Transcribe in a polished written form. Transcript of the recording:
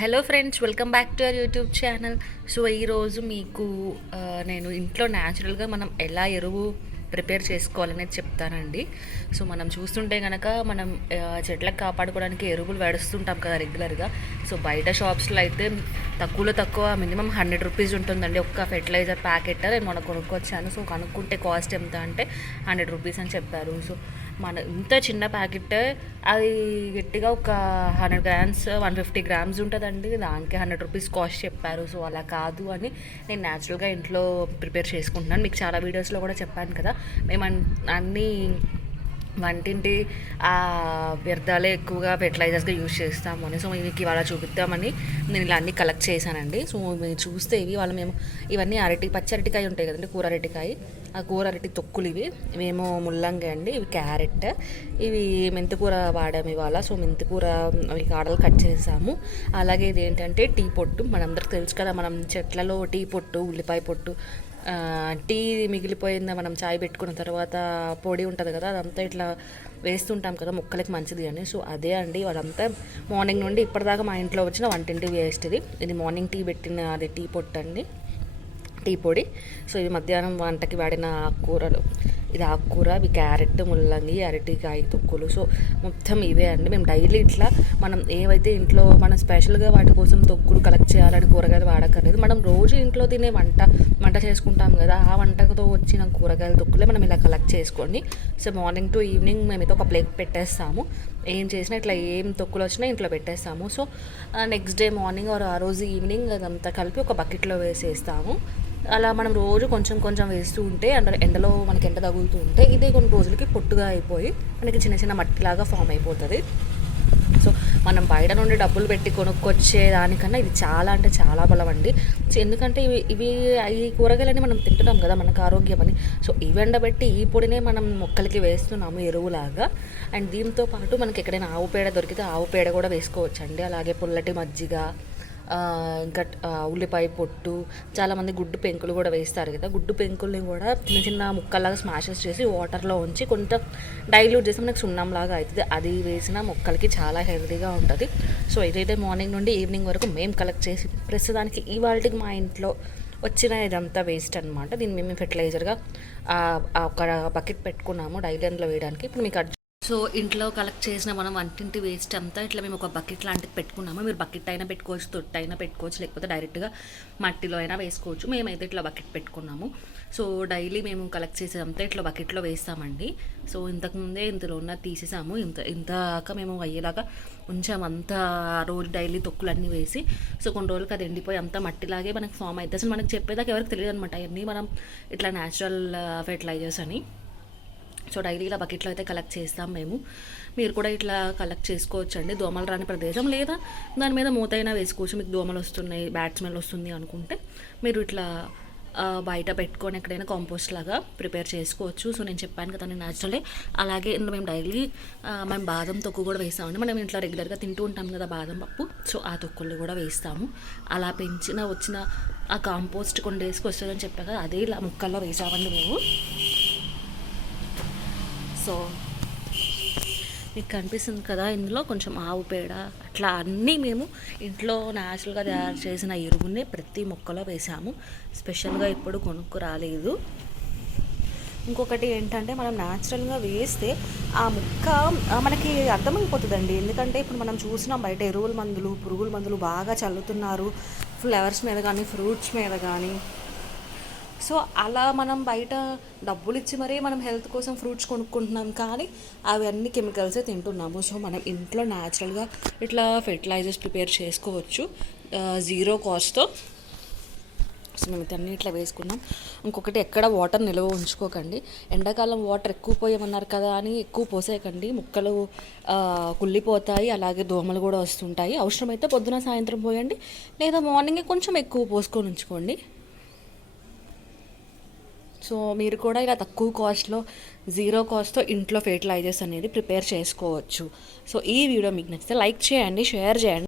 Hello friends, welcome back to our YouTube channel. So ఈరోజు మీకు నేను ఇంట్లో న్యాచురల్గా మనం ఎలా ఎరువు ప్రిపేర్ చేసుకోవాలనేది చెప్తానండి. సో మనం చూస్తుంటే కనుక మనం చెట్లకు కాపాడుకోవడానికి ఎరువులు వేడుస్తుంటాం కదా రెగ్యులర్గా. సో బయట షాప్స్లో అయితే తక్కువలో తక్కువ మినిమం 100 రూపీస్ ఉంటుందండి ఒక్క ఫెర్టిలైజర్ ప్యాకెట్. నేను మొన్న కొనుక్కొచ్చాను. సో కనుక్కుంటే కాస్ట్ ఎంత అంటే 100 రూపీస్ అని చెప్పారు. సో మన ఇంత చిన్న ప్యాకెట్ అది గట్టిగా ఒక 100 గ్రామ్స్ 150 గ్రామ్స్ ఉంటుందండి. దానికి 100 రూపీస్ కాస్ట్ చెప్పారు. సో అలా కాదు అని నేను న్యాచురల్గా ఇంట్లో ప్రిపేర్ చేసుకుంటున్నాను. మీకు చాలా వీడియోస్లో కూడా చెప్పాను కదా, మేము అన్నీ వంటింటి వ్యర్థాలే ఎక్కువగా ఫెర్టిలైజర్స్గా యూజ్ చేస్తాము అని. సో మీకు ఇవాళ చూపిద్దామని నేను ఇలా అన్నీ కలెక్ట్ చేశానండి. సో మీరు చూస్తే మేము ఇవన్నీ పచ్చి అరటికాయ ఉంటాయి కదండి, కూర అరటికాయ. ఆ కూర అరటి తొక్కులు ఇవేమో ముల్లంగి అండి, ఇవి క్యారెట్, ఇవి మెంతికూర వాడాము ఇవాళ. సో మెంతికూర అవి కాడలు కట్ చేసాము. అలాగే ఇది ఏంటంటే టీ పొట్టు. మనందరికి తెలుసు కదా, మనం చెట్లలో టీ పొట్టు, ఉల్లిపాయ పొట్టు, టీ మిగిలిపోయిందా మనం చాయ్ పెట్టుకున్న తర్వాత పొడి ఉంటుంది కదా, అదంతా ఇట్లా వేస్తుంటాం కదా మొక్కలకి మంచిది అని. సో అదే అండి, వాళ్ళంతా మార్నింగ్ నుండి ఇప్పటిదాకా మా ఇంట్లో వచ్చిన వంటింటి వేస్ట్. ఇది మార్నింగ్ టీ పెట్టిన అది టీ పొట్టు అండి, టీ పొడి. సో ఇది మధ్యాహ్నం వంటకి వాడిన ఆకుకూరలు. ఇది ఆకుకూర, ఇవి క్యారెట్, ముల్లంగి, అరటికాయ తొక్కులు. సో మొత్తం ఇవే అండి. మేము డైలీ ఇట్లా మనం ఏవైతే ఇంట్లో మనం స్పెషల్గా వాటి కోసం తొక్కులు కలెక్ట్ చేయాలని కూరగాయలు వాడక్కర్లేదు. మనం రోజు ఇంట్లో తినే వంట చేసుకుంటాం కదా, ఆ వంటతో వచ్చిన కూరగాయల తొక్కులే మనం ఇలా కలెక్ట్ చేసుకోండి. సో మార్నింగ్ టు ఈవినింగ్ మేమైతే ఒక ప్లేట్ పెట్టేస్తాము. ఏం చేసినా ఇట్లా ఏం తొక్కులు వచ్చినా ఇంట్లో పెట్టేస్తాము. సో నెక్స్ట్ డే మార్నింగ్ ఆ రోజు ఈవినింగ్ అదంతా కలిపి ఒక బకెట్లో వేసేస్తాము. అలా మనం రోజు కొంచెం కొంచెం వేస్తూ ఉంటే ఎండలో మనకి ఎండ తగులుతూ ఉంటే ఇదే కొన్ని రోజులకి పొట్టుగా అయిపోయి మనకి చిన్న చిన్న మట్టిలాగా ఫామ్ అయిపోతుంది. సో మనం బయట నుండి డబ్బులు పెట్టి కొనుక్కొచ్చే దానికన్నా ఇది చాలా అంటే చాలా బలం అండి. సో ఎందుకంటే ఈ కూరగాయలని మనం తింటున్నాం కదా, మనకు ఆరోగ్యం అని. సో ఇవి ఎండబెట్టి ఈ పొడినే మనం మొక్కలకి వేస్తున్నాము ఎరువులాగా. అండ్ దీంతో పాటు మనకి ఎక్కడైనా ఆవు పేడ దొరికితే ఆవు పేడ కూడా వేసుకోవచ్చు అండి. అలాగే పుల్లటి మజ్జిగ, ఇంకా ఉల్లిపాయ పొట్టు, చాలామంది గుడ్డు పెంకులు కూడా వేస్తారు కదా. గుడ్డు పెంకుల్ని కూడా చిన్న చిన్న ముక్కల్లాగా స్మాషెస్ చేసి వాటర్లో ఉంచి కొంత డైల్యూట్ చేసి మనకు సున్నంలాగా అవుతుంది. అది వేసిన మొక్కలకి చాలా హెల్తీగా ఉంటుంది. సో ఇదైతే మార్నింగ్ నుండి ఈవినింగ్ వరకు మేము కలెక్ట్ చేసి ప్రస్తుతానికి ఇవాళకి మా ఇంట్లో వచ్చిన ఇదంతా వేస్ట్ అనమాట. దీన్ని మేము ఫెర్టిలైజర్గా ఒక బకెట్ పెట్టుకున్నాము డైలీ అందులో వేయడానికి. ఇప్పుడు మీకు సో ఇంట్లో కలెక్ట్ చేసిన మనం వంటింటి వేస్ట్ అంతా ఇట్లా మేము ఒక బకెట్ లాంటిది పెట్టుకున్నాము. మీరు బకెట్ అయినా పెట్టుకోవచ్చు, తొట్టు అయినా పెట్టుకోవచ్చు, లేకపోతే డైరెక్ట్గా మట్టిలో అయినా వేసుకోవచ్చు. మేమైతే ఇట్లా బకెట్ పెట్టుకున్నాము. సో డైలీ మేము కలెక్ట్ చేసేదంతా ఇట్లా బకెట్లో వేస్తామండి. సో ఇంతకుముందే ఇంతలో ఉన్న తీసేసాము. ఇంతక మేము అయ్యేలాగా ఉంచాము. అంతా రోజు డైలీ తొక్కులన్నీ వేసి. సో కొన్ని రోజులకి అది ఎండిపోయి అంతా మట్టిలాగే మనకు ఫామ్ అవుతుంది. అసలు మనకు చెప్పేదాకా ఎవరికి తెలియదు అనమాట అవన్నీ మనం ఇట్లా న్యాచురల్ ఫెర్టిలైజర్స్ అని. సో డైలీ ఇలా బకెట్లో అయితే కలెక్ట్ చేస్తాం మేము. మీరు కూడా ఇట్లా కలెక్ట్ చేసుకోవచ్చు అండి. దోమలు రాని ప్రదేశం లేదా దాని మీద మూతైనా వేసుకోవచ్చు. మీకు దోమలు వస్తున్నాయి, బ్యాడ్ స్మెల్ వస్తుంది అనుకుంటే మీరు ఇట్లా బయట పెట్టుకొని ఎక్కడైనా కాంపోస్ట్ లాగా ప్రిపేర్ చేసుకోవచ్చు. సో నేను చెప్పాను కదా, నేను న్యాచురలే. అలాగే మేము డైలీ మేము బాదం తొక్కు కూడా వేస్తామండి. మనం ఇంట్లో రెగ్యులర్గా తింటూ ఉంటాం కదా బాదం పప్పు. సో ఆ తొక్కులు కూడా వేస్తాము. అలా వచ్చిన ఆ కాంపోస్ట్ కొన్ని డేస్కి వస్తుందని చెప్పాక అదే ఇలా ముక్కల్లో వేసామండి మేము. సో మీకు కనిపిస్తుంది కదా, ఇందులో కొంచెం ఆవు పేడ అట్లా అన్నీ మేము ఇంట్లో న్యాచురల్గా తయారు చేసిన ఎరువుని ప్రతి మొక్కలో వేసాము. స్పెషల్గా ఇప్పుడు కొనుక్కు రాలేదు. ఇంకొకటి ఏంటంటే మనం న్యాచురల్గా వేస్తే ఆ మొక్క మనకి అర్థమైపోతుందండి. ఎందుకంటే ఇప్పుడు మనం చూసినాం బయట ఎరువుల మందులు, పురుగుల మందులు బాగా చల్లుతున్నారు ఫ్లవర్స్ మీద కానీ ఫ్రూట్స్ మీద కానీ. సో అలా మనం బయట డబ్బులు ఇచ్చి మరీ మనం హెల్త్ కోసం ఫ్రూట్స్ కొనుక్కుంటున్నాం, కానీ అవన్నీ కెమికల్సే తింటున్నాము. సో మనం ఇంట్లో న్యాచురల్గా ఇట్లా ఫెర్టిలైజర్స్ ప్రిపేర్ చేసుకోవచ్చు జీరో కాస్ట్తో. సో మేము అన్నీ ఇట్లా వేసుకున్నాం. ఇంకొకటి, ఎక్కడ వాటర్ నిల్వ ఉంచుకోకండి. ఎండాకాలం వాటర్ ఎక్కువ పోయమన్నారు కదా అని ఎక్కువ పోసేయకండి, మొక్కలు కుళ్ళిపోతాయి. అలాగే దోమలు కూడా వస్తుంటాయి. అవసరమైతే పొద్దున సాయంత్రం పోయండి, లేదా మార్నింగే కొంచెం ఎక్కువ పోసుకొని ఉంచుకోండి. సో మీరు కూడా ఇలా తక్కువ కాస్ట్లో జీరో కాస్ట్తో ఇంట్లో ఫెర్టిలైజర్స్ అనేది ప్రిపేర్ చేసుకోవచ్చు. సో ఈ వీడియో మీకు నచ్చితే లైక్ చేయండి, షేర్ చేయండి.